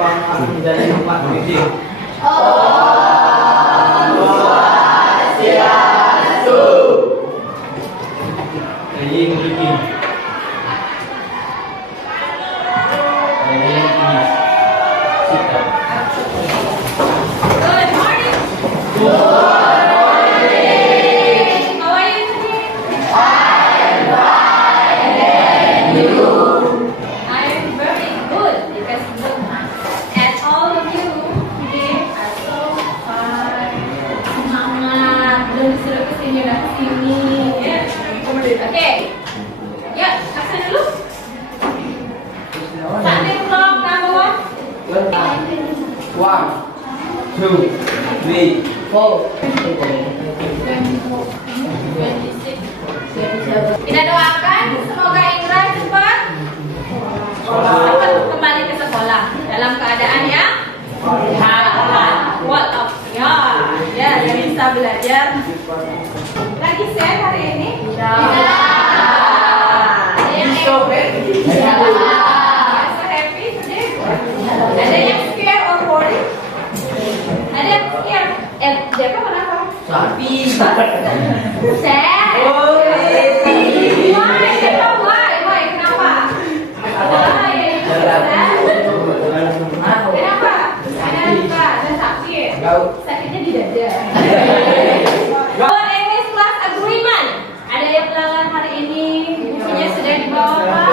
Dari umat kritik. Kita doakan semoga Indra cepat kembali ke sekolah dalam keadaan yang sehat walafiat. Ya, yang bisa belajar. Lagi sehat hari ini? Yang happy today? Ada yang scared or worried? Ada yang scared? Siapa kenapa? Sapi. Sad. Why? Kenapa? Kenapa? Ada luka, ada sakit. Sakitnya di dada. English class agreement. Ada yang pelanggan hari ini? Bukunya sudah dibawa Pak?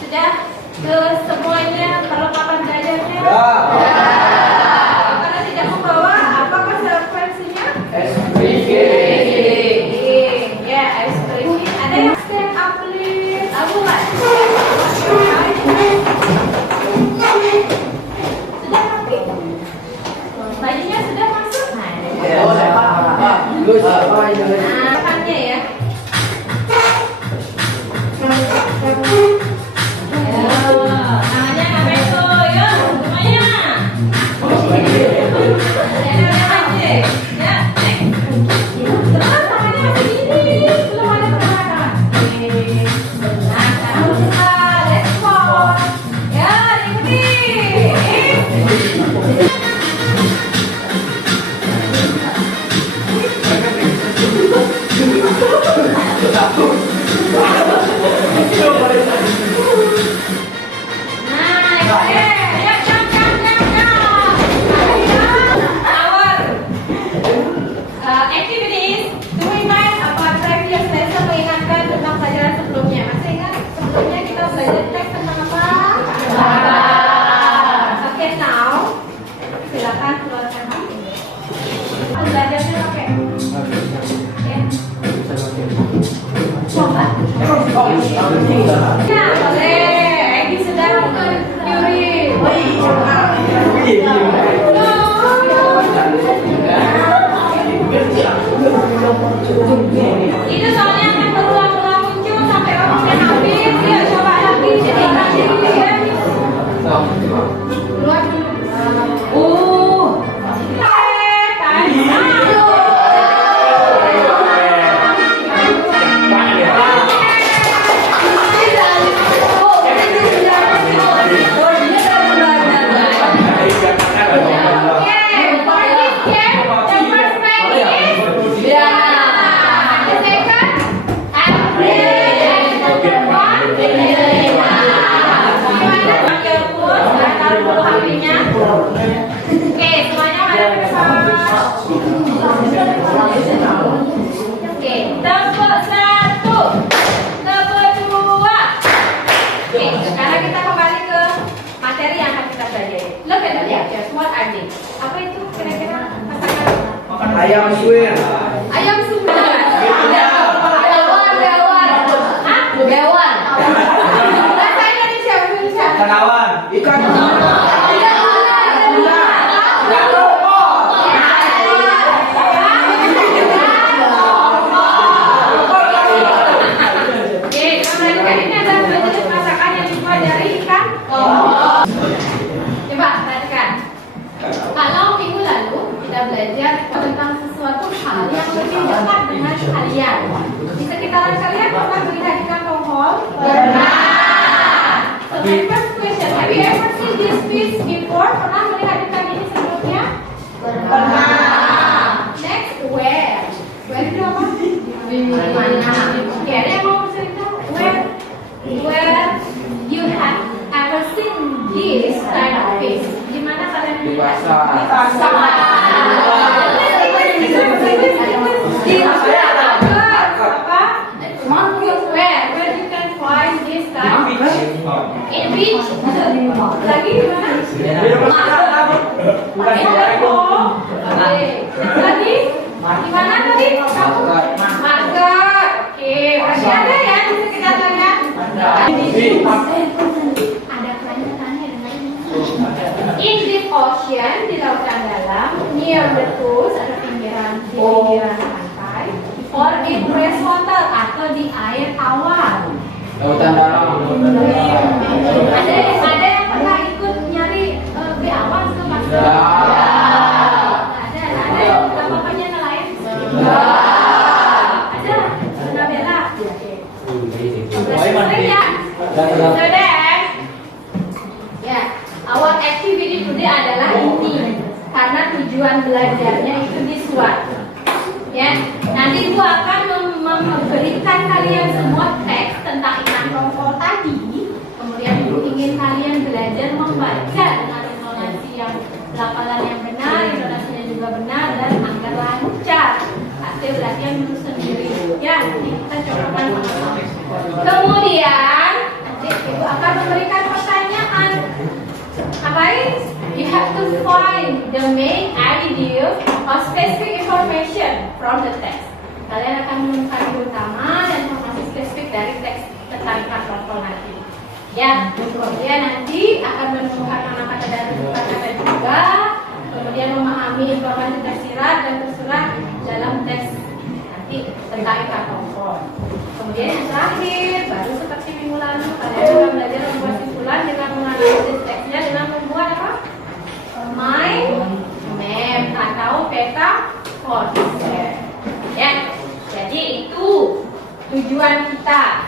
Sudah ke semuanya perlengkapan belajarnya? Karena tidak membawa, apa konsekuensinya? Ya, ekspresi. Ada yang stand up please. Abu Pak. Sudah rapi? Bajunya sudah masuk? Makannya ya. Tangannya ngapain tuh? Yuk, semuanya. Ya, terus tangannya masih gini. Belum ada pergerakan. Nah, sekarang buka. Let's go. Ya, ikuti. Activities to remind about previous lesson, mengingatkan tentang pelajaran sebelumnya. Masih ingat sebelumnya kita belajar teks tentang apa? Oke, now silakan keluarkan hati. Belajarnya pakai. Ya. Coba. Ya, boleh. Egi sedang teori. Itu soalnya akan berulang-ulang muncul sampai waktunya habis. Ya, coba lagi. Jadi ya. Keluar dulu. Ayam suwir. Ayam suwir. Bewan. Bahasa Indonesia. Tanawan. Ikan. Ini adalah jenis masakan yang dibuat dari ikan. Coba perhatikan. Kalau minggu lalu kita belajar tentang sesuatu hal yang lebih dekat dengan kalian. Di sekitaran kalian pernah melihat ikan tongkol? Pernah. So my first question, Have you ever seen this fish before? Pernah melihat ikan ini sebelumnya? Pernah. Next, where? Where itu apa? Di mana? Oke, ada yang mau cerita? Where you have ever seen this kind of fish? Di mana kalian Di melihat? pasar. Di pasar. Di pasar. Apa? Where you can find this kind? In beach. Lagi di mana? Oke. Lagi? Di mana tadi? Market. Oke. Masih ada ya di sekitar kalian? Ada kelanjutannya dengan ini. In deep ocean, di lautan dalam, near the coast, ada pinggiran di pinggiran pantai, or in freshwater atau di air tawar. Lautan dalam. Ada yang pernah ikut nyari biawak ke pasar? Ada yang bapaknya nelayan? Ada? Pernah bela? So then, ya, our activity today adalah ini, karena tujuan belajarnya itu di SWOT. Ya, nanti Ibu akan memberikan kalian semua teks tentang ikan tongkol tadi. Kemudian Ibu ingin kalian belajar membaca dengan intonasi yang pelafalan yang benar, intonasinya juga benar dan agar lancar. Hasil latihan Ibu sendiri. Ya, nanti kita coba sama-sama. Kemudian nanti Ibu akan memberikan pertanyaan. Ngapain? You have to find the main idea or specific information from the text. Kalian akan menemukan ide utama dan informasi spesifik dari teks tentang ikan tongkol nanti. Ya, kemudian nanti akan menemukan nama kata dan kata-kata juga. Kemudian memahami informasi tersirat dan tersurat dalam teks nanti tentang ikan tongkol. Kemudian yang terakhir, baru seperti minggu lalu, kalian akan belajar membuat simpulan dengan menganalisis teksnya dengan membuat apa? Mind map atau peta konsep. Ya, jadi itu tujuan kita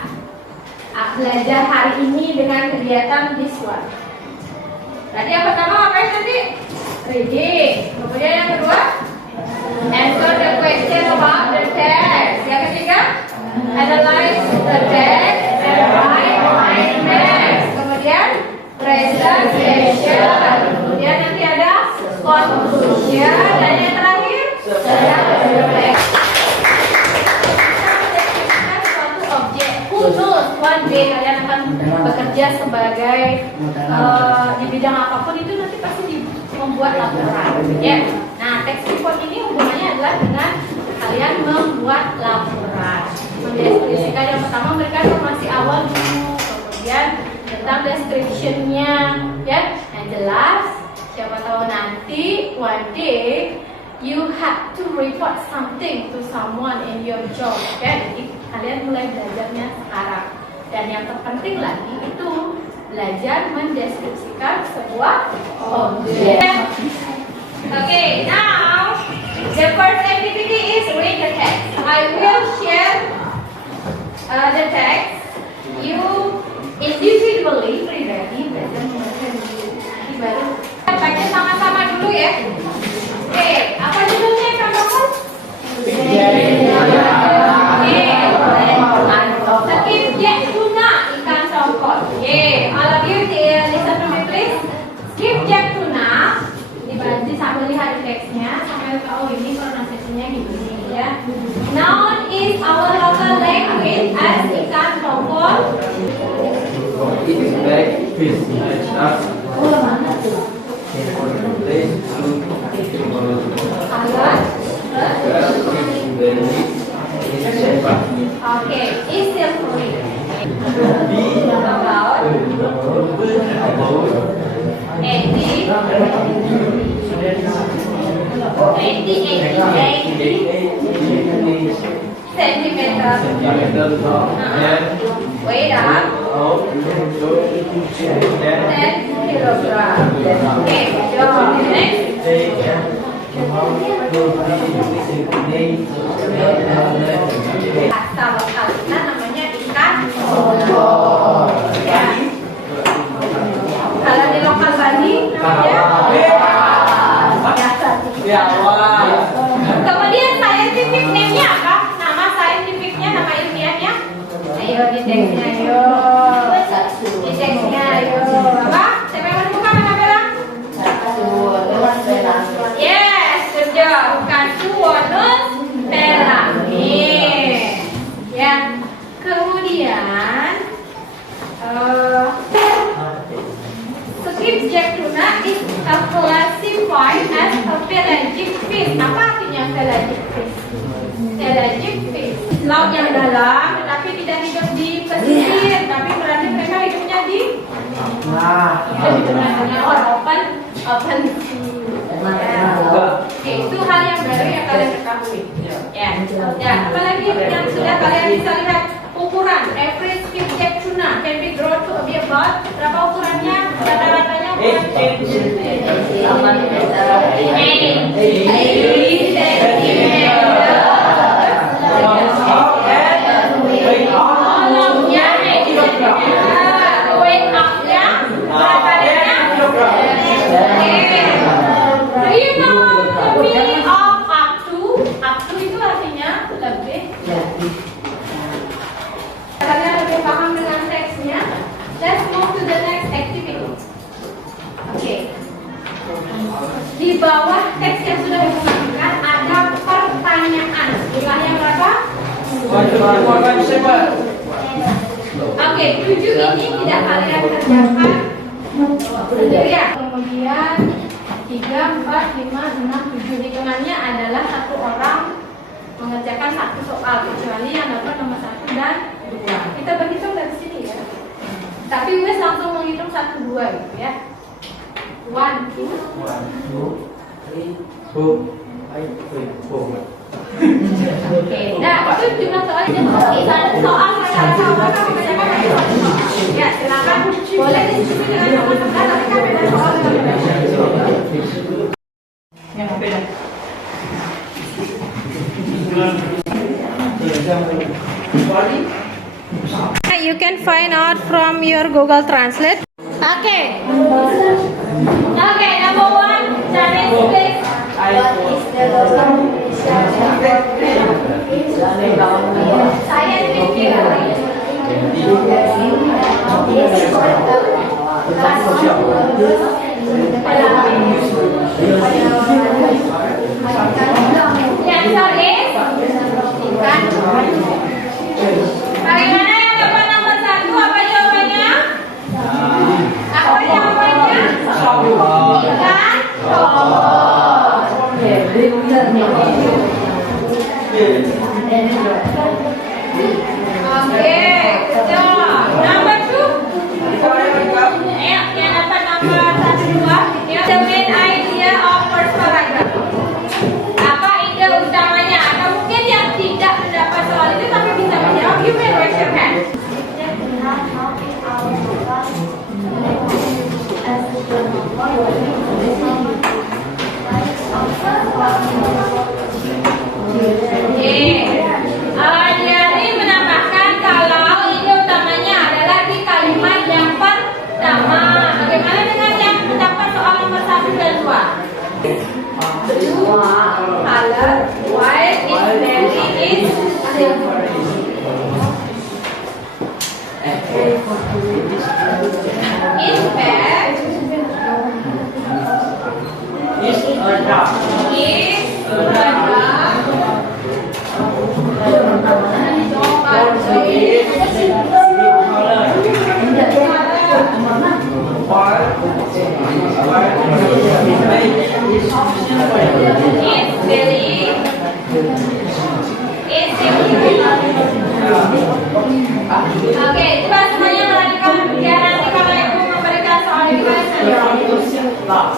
belajar hari ini dengan kegiatan di SWOT. Tadi yang pertama apa tadi? Reading. Kemudian yang kedua, answer the question about the text. Yang ketiga, analyze the text and write mind maps. Kemudian presentation. Kemudian nanti ada conclusion dan yang terakhir suatu objek khusus. One day kalian akan bekerja sebagai di bidang apapun itu nanti pasti membuat laporan. Ya. Nah, text report ini hubungannya adalah dengan kalian membuat laporan. Mendeskripsikan yang pertama memberikan informasi awal dulu, kemudian tentang description-nya, ya, yang jelas. Siapa tahu nanti one day you have to report something to someone in your job, ya. Jadi kalian mulai belajarnya sekarang. Dan yang terpenting lagi itu belajar mendeskripsikan sebuah objek. Okay, now the first activity is read the text. I will share the text. You individually pribadi belajar membaca dulu. Nanti baru baca sama-sama dulu ya. Oke, apa judulnya ikan tongkol? Skipjack tuna ikan tongkol. All of you listen to me please. Skipjack tuna. Dibaca sambil lihat teksnya sampai tahu ini pronunciation-nya gini ya. Noun is our local language as ikan tongkol. It is very fish. Okay, is silvery. About 80 centimeter. Weight up 10 kilogram. Okay, so next. Asal lokal kita namanya ikan tongkol. Ya. Kemudian scientific name-nya apa? Nama scientific-nya, nama ilmiahnya? Ayo indeksnya, ayo. Indeksnya, ayo. Apa? Siapa yang menemukan nama Bella? Yes, good job. Casuonus Bellamy. Ya. Kemudian skipjack tuna is classified as a pelagic fish. Apa artinya pelagic fish? Pelagic fish, laut yang dalam tetapi tidak hidup di pesisir, tapi berarti mereka hidupnya di open sea. Oke, itu hal yang baru yang kalian ketahui. Ya, apalagi yang sudah kalian bisa lihat ukuran average skipjack tuna can be grown to be about berapa ukurannya rata-ratanya? 8 itu artinya lebih. Kalian lebih paham dengan teksnya. Let's move to the next activity. Oke. Di bawah teks yang sudah dibuka ada pertanyaan. Jumlahnya berapa? Oke, 7 ini tidak kalian kerjakan sendirian. Kemudian 3, 4, 5, 6, 7 hitungannya adalah satu orang mengerjakan satu soal kecuali yang dapat nomor 1 dan 2. Kita berhitung dari sini ya. Tapi wes langsung menghitung 1, 2 gitu ya. 1, 2, 3, 4, 5, 6. Oke, nah itu jumlah soalnya. Soal saya kamu kerjakan dari soal. Ya, silakan. Boleh diskusi dengan teman-teman, tapi kan beda soal. Yang beda. You can find out from your Google Translate. Okay. Okay, number 1, Chinese please. Saya pikir yang sorry bukan. Bagaimana yang dapat nomor 1? Apa jawabannya? Apa jawabannya? Ikan. Oke, betul. Number 2. Ya, yang dapat nomor 1, 2. Ya, the main idea of first paragraph. Apa ide utamanya? Atau mungkin yang tidak mendapat soal itu tapi bisa menjawab, you may raise your hand. Jadi menambahkan kalau ide utamanya adalah di kalimat yang pertama. Bagaimana dengan yang mendapat soal nomor 1 dan 2? Color white is very is silver. In fact, is a dark. Oke, coba semuanya melakukan biar nanti kalau ibu memberikan soal ini kalian bisa jawab.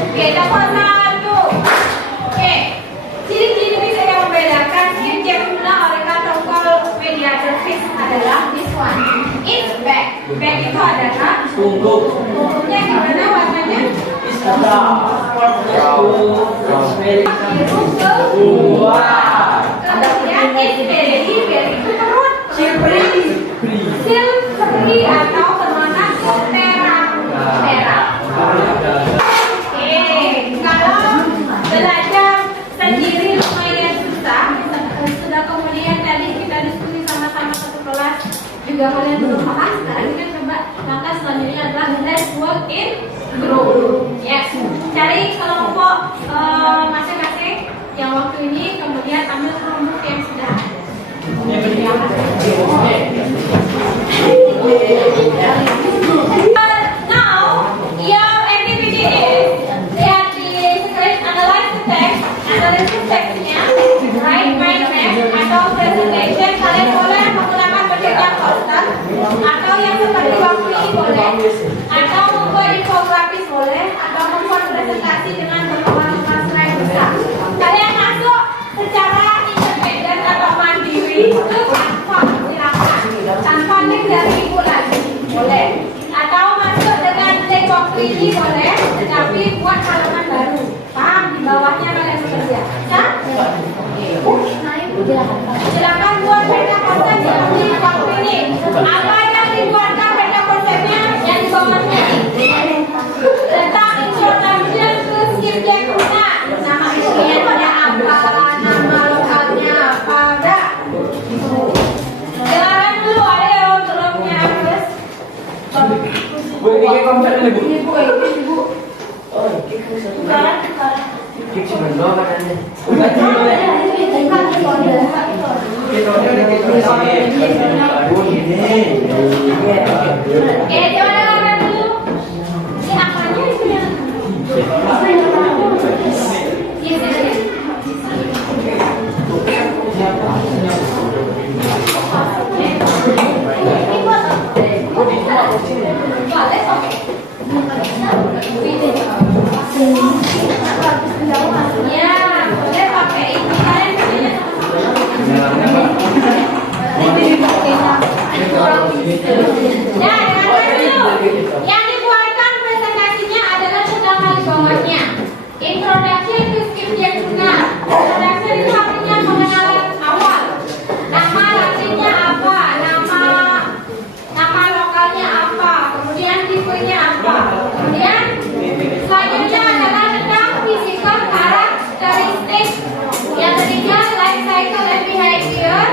Oke, dapat 1. Oke, ciri-ciri fisik yang membedakan skipjack tuna orca tongkol mediator fish adalah this one. It's back. Back itu adalah punggungnya gimana warnanya? Kemudian it's very itu perut. Silvery atau berwarna perak. juga kalian belum paham, sekarang kita coba langkah selanjutnya adalah let's work in group. Yes, cari kelompok masing-masing yang waktu ini, kemudian ambil kelompok yang sudah ada. Now, your activity is lihat di screen, analyze the text, analisis teksnya, write mind map atau presentation. Kalian boleh menggunakan pendidikan poster atau yang seperti waktu ini boleh, atau membuat infografis boleh, atau membuat presentasi dengan berbagai slide besar. Kalian masuk secara independen atau mandiri itu silakan, tanpa link dari ibu lagi boleh, atau masuk dengan link waktu ini boleh, tetapi buat halaman baru. Paham? Di bawahnya kalian bekerja. Nah, silakan buat peta konsep di waktu ini. Apa yang dibuatkan peta konsepnya yang di bawahnya? Tentang introduction to skip jack Runa. Nama istrinya apa? Nama lokalnya apa? Udah. Silakan dulu, ayo grupnya terus. Bu, ini konsep ini, Bu. Ibu. Jangan dengarkan dulu. Ini apanya itu yang? Ya, boleh pakai ini. Kalian punya nah, dengarkan dulu. Yang dibuatkan presentasinya adalah sedang di bawahnya. Introduction to skip jack Runa. Introduction itu artinya pengenalan awal. Nama latinnya apa? Nama lokalnya apa? Kemudian tipenya apa? Kemudian selanjutnya adalah tentang physical karakteristik. Yang ketiga life cycle and behavior.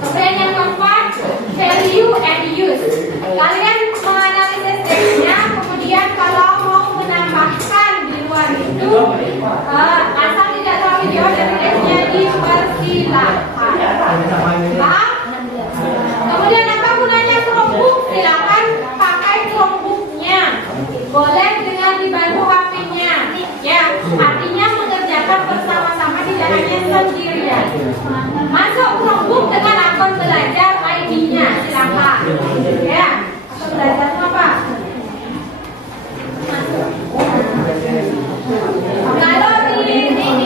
Kemudian yang keempat value and use. Kalian menganalisis teksnya, kemudian kalau mau menambahkan di luar itu asal tidak terlalu jauh dari teksnya dipersilakan. Paham? Kemudian apa gunanya Chromebook? Silakan pakai Chromebooknya. Boleh dengan dibantu HP-nya. Ya, artinya mengerjakan bersama-sama, tidak hanya sendirian. Masuk Chromebook dengan akun belajar ID-nya, silakan. Ya, akun belajar itu apa? Masuk.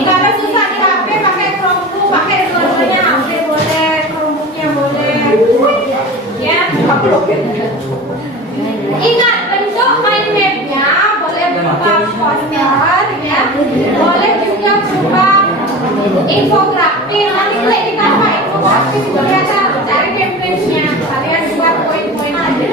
Kalau susah di HP pakai Chromebook, pakai dua-duanya, HP boleh, Chromebooknya boleh. Ya. Ingat bentuk mind map-nya boleh berupa poster, ya. Boleh juga berupa infografis. Nanti klik di tanpa infografis juga bisa cari template-nya. Kalian buat poin-poin aja.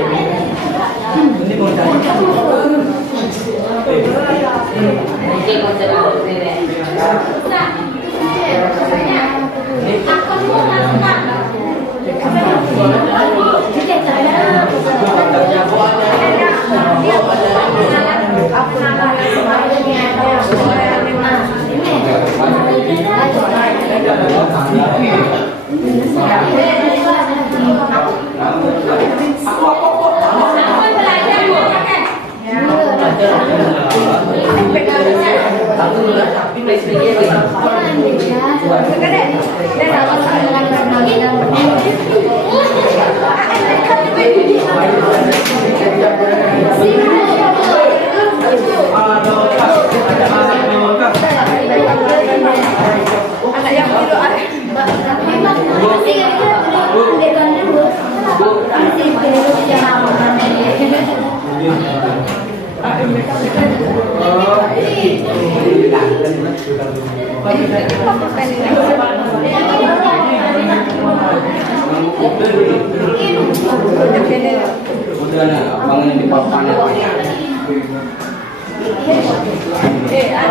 Ada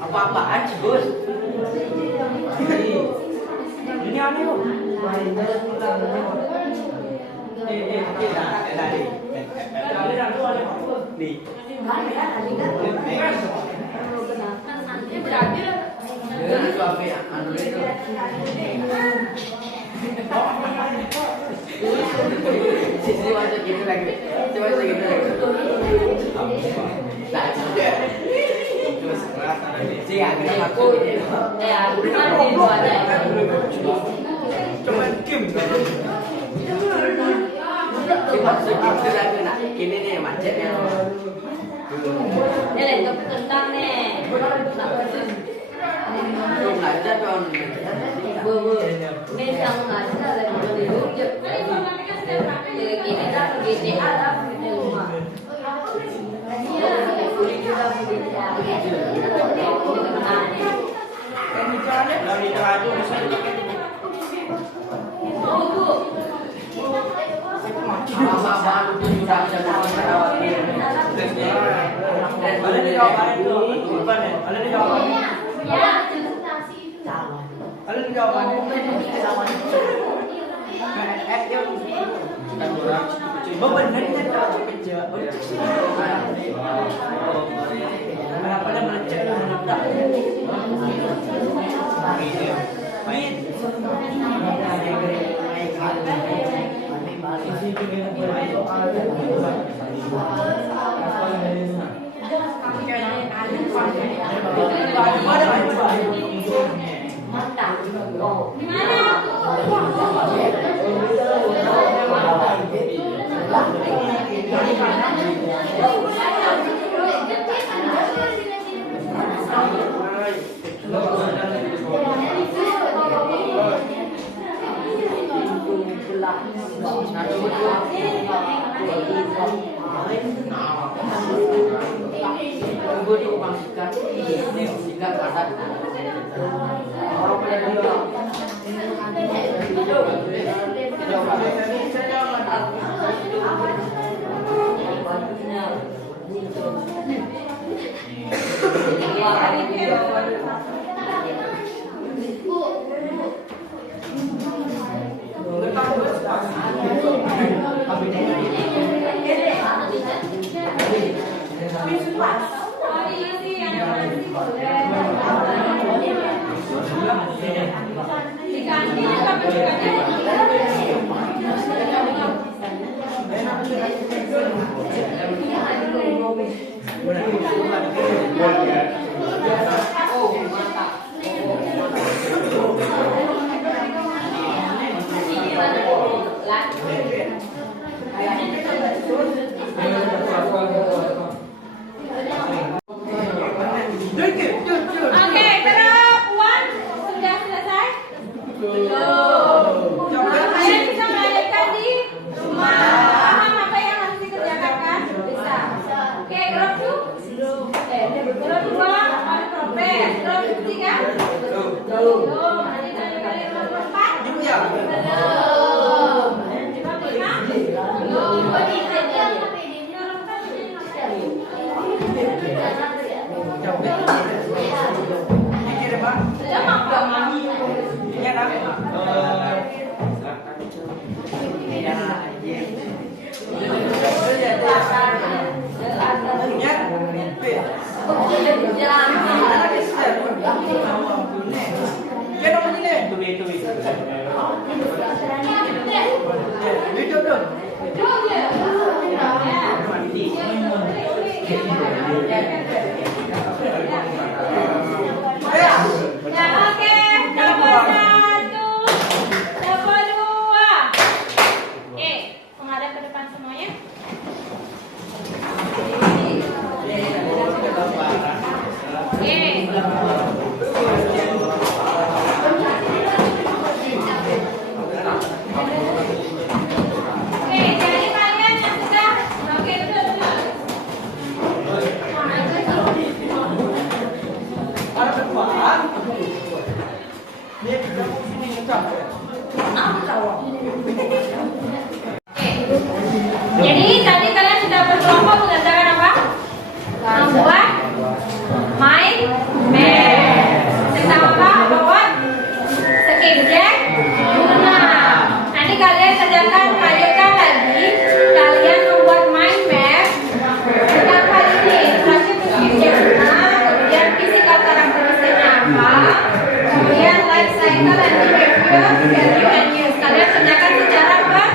Apa-apaan sih, Gus? Ini aneh kok. Ini nih macetnya. Ini lagi kentang nih. Belum aja dong. Ini yang ngaca lagi beli rujak. Gini dah, gini ada, gini rumah. Oke, perempuan sudah selesai. Kalian bisa mengajarkan di rumah. Paham apa yang harus dikerjakan kan? Bisa. Oke, grup tuh. Grup dua, progres. Grup tiga. Belum. Nanti tanya kalian grup empat. Belum. Grup lima. Belum. Ya, oke. Coba satu, coba dua. Oke, menghadap ke depan semuanya. Oke, jadi kalian yang sudah, oke betul. Jadi tadi kalian sudah berkelompok mengerjakan apa? Membuat mind map. Tentang apa? Bahwa sketch guna. Nanti kalian kerjakan, lanjutkan lagi. Kalian membuat mind map tentang hal ini. Inflasi sketch guna, kemudian physical karakteristiknya apa, kemudian life cycle and behavior, value and use. Kalian kerjakan secara berkelompok.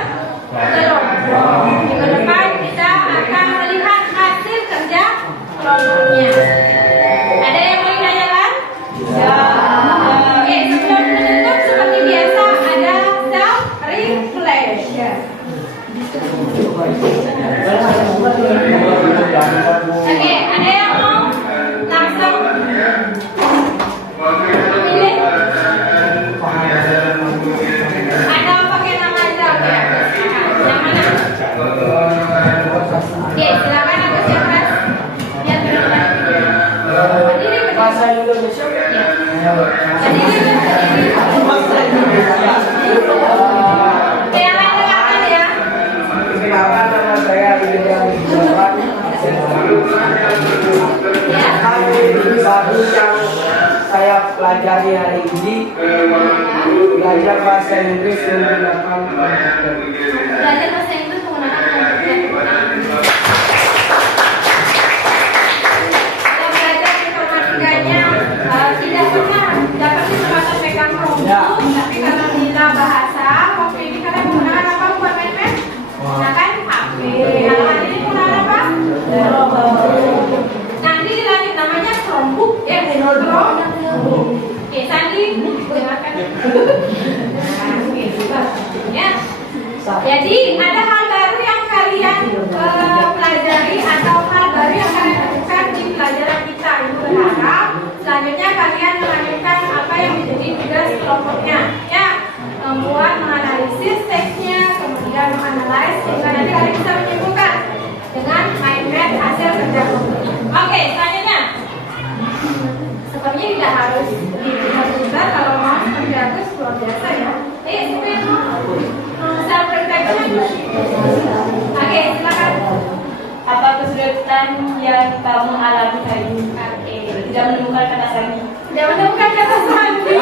Minggu depan kita akan melihat hasil kerja kelompoknya. Ada yang mau ditanyakan? Ya. Oke, sebelum menutup seperti biasa ada self reflection. Oke, ada yang mau langsung pilih? Ada pakai nama aja, oke. Yang mana? Oke, silakan aku siapa? Lihat benar-benar. Berdiri, Bahasa Indonesia. berdiri. Oke, yang lain dengarkan ya. Perkenalkan, nama saya Indra Wijawan. Ya. Satu yang saya pelajari hari ini belajar bahasa Inggris menggunakan komputer. Belajar bahasa Inggris menggunakan komputer. Kalau belajar informatikanya tidak pernah dapat kesempatan pegang Chromebook, tapi kalau bila bahasa waktu ini kalian menggunakan apa buat main-main? Menggunakan HP. Kalau hari ini menggunakan apa? Nanti dilanjut namanya Chromebook, Chromebook. Oke, Sandi, dengarkan. Ya. Jadi ada hal baru yang kalian pelajari atau hal baru yang kalian lakukan di pelajaran kita. Ibu berharap selanjutnya kalian melanjutkan apa yang menjadi tugas kelompoknya. Ya, membuat, menganalisis teksnya, kemudian menganalisis sehingga nanti kalian bisa menyimpulkan dengan mind map hasil kerja kelompok. Oke, selanjutnya. Sepertinya tidak harus dibuat kalau mau seperti bagus luar biasa ya. Siapa yang mau self reflection? Oke, silakan. Apa kesulitan yang kamu alami hari ini? Oke. Tidak menemukan kata sandi. Tidak menemukan kata sandi.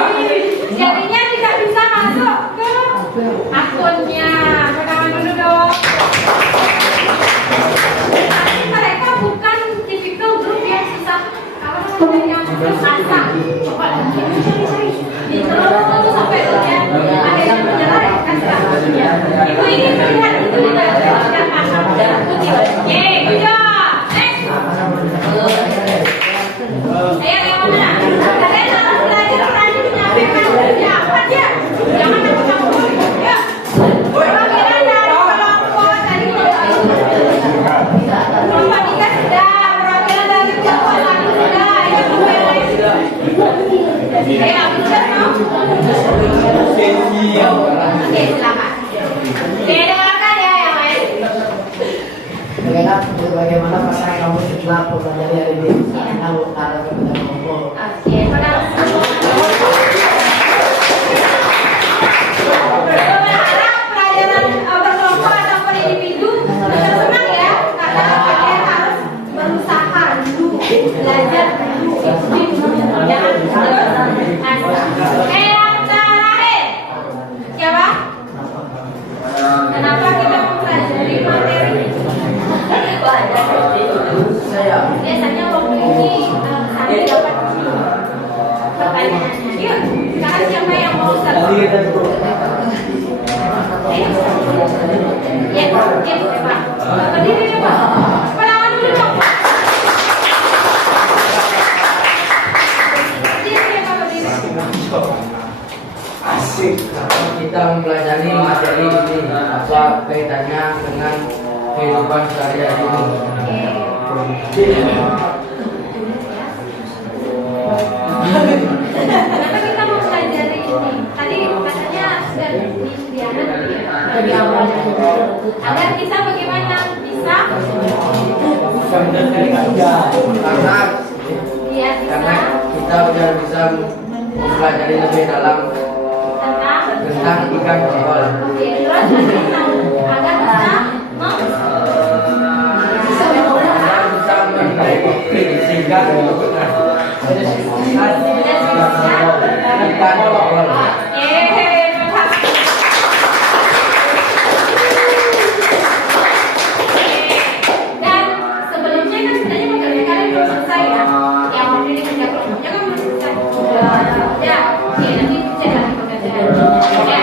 Jadinya tidak bisa masuk ke akunnya. Pertama dulu dong. Tapi mereka bukan tipikal grup yang susah. Kalau yang susah, coba lagi. Terus sampai akhirnya menyerah ya kasih akunnya. Ibu ingin melihat itu tidak masuk dalam kutip. Yeay, good job. Next. Ayo yang mana? Kalian harus belajar berani menyampaikan kerja apa dia. Jangan takut-takut. Ya. Perwakilan dari kelompok tadi kelompok tiga sudah. Perwakilan dari kelompok satu sudah. Ayo kelompok yang lain. Ayo aku sudah mau. Oke, silakan. Oke, dengarkan ya yang lain. Bagaimana pasangan kamu setelah pelajari hari ini? Tahu ada kepada kelompok. Oke, pada berharap pelajaran berkelompok ataupun individu bisa senang ya, karena kalian harus berusaha dulu, belajar dulu, ikuti dulu, jangan terus asal. Oke, yang terakhir, siapa? Kenapa kita mempelajari materi? Biasanya waktu ini saya dapat pertanyaannya. Yuk, sekarang siapa yang mau start? Ya, Pak. Berdiri dulu, Pak. Perlawan dulu dong, Pak. kaitannya dengan kehidupan sehari-hari. Kenapa kita mau pelajari ini? Tadi katanya sudah disediakan dari awal. Agar kita bagaimana bisa? Karena Iya bisa kita biar bisa mempelajari lebih dalam tentang ikan tawar. Oke, terus agar kita Bisa memprediksi ikan tawar. Dan sebelumnya kan sebenarnya pekerjaan kalian belum selesai ya. Yang ini kerja kelompoknya kan belum selesai. Ya, oke nanti cek lagi pekerjaan. Oke,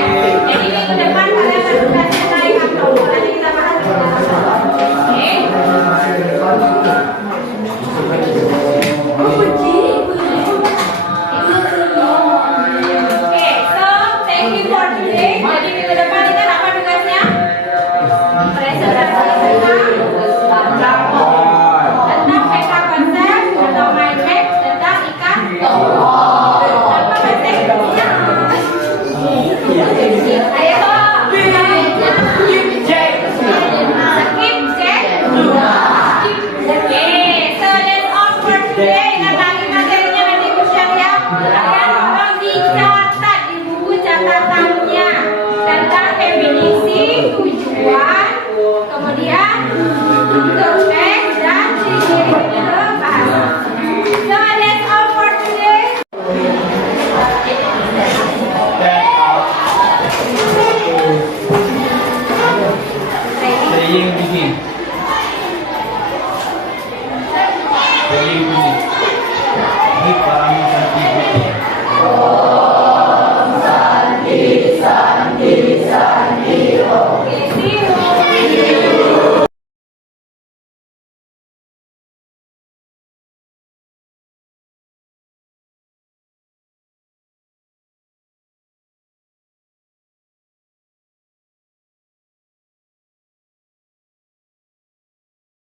jadi minggu depan kalian harus selesai kantor. Nanti kita bahas bersama. Oke. Oke, so thank you for today. Jadi minggu depan kita apa tugasnya? Presentasi tentang PK konsep atau mind map tentang ikan. Apa konsepnya? Ayo, skip cek. Oke, so that's all for today. Ingat lagi materinya nanti siang ya. Kalian tolong dicatat di buku catatannya tentang definisi, tujuan, kemudian teks dan ciri-ciri bahasa. So that's all for today. Saying begin.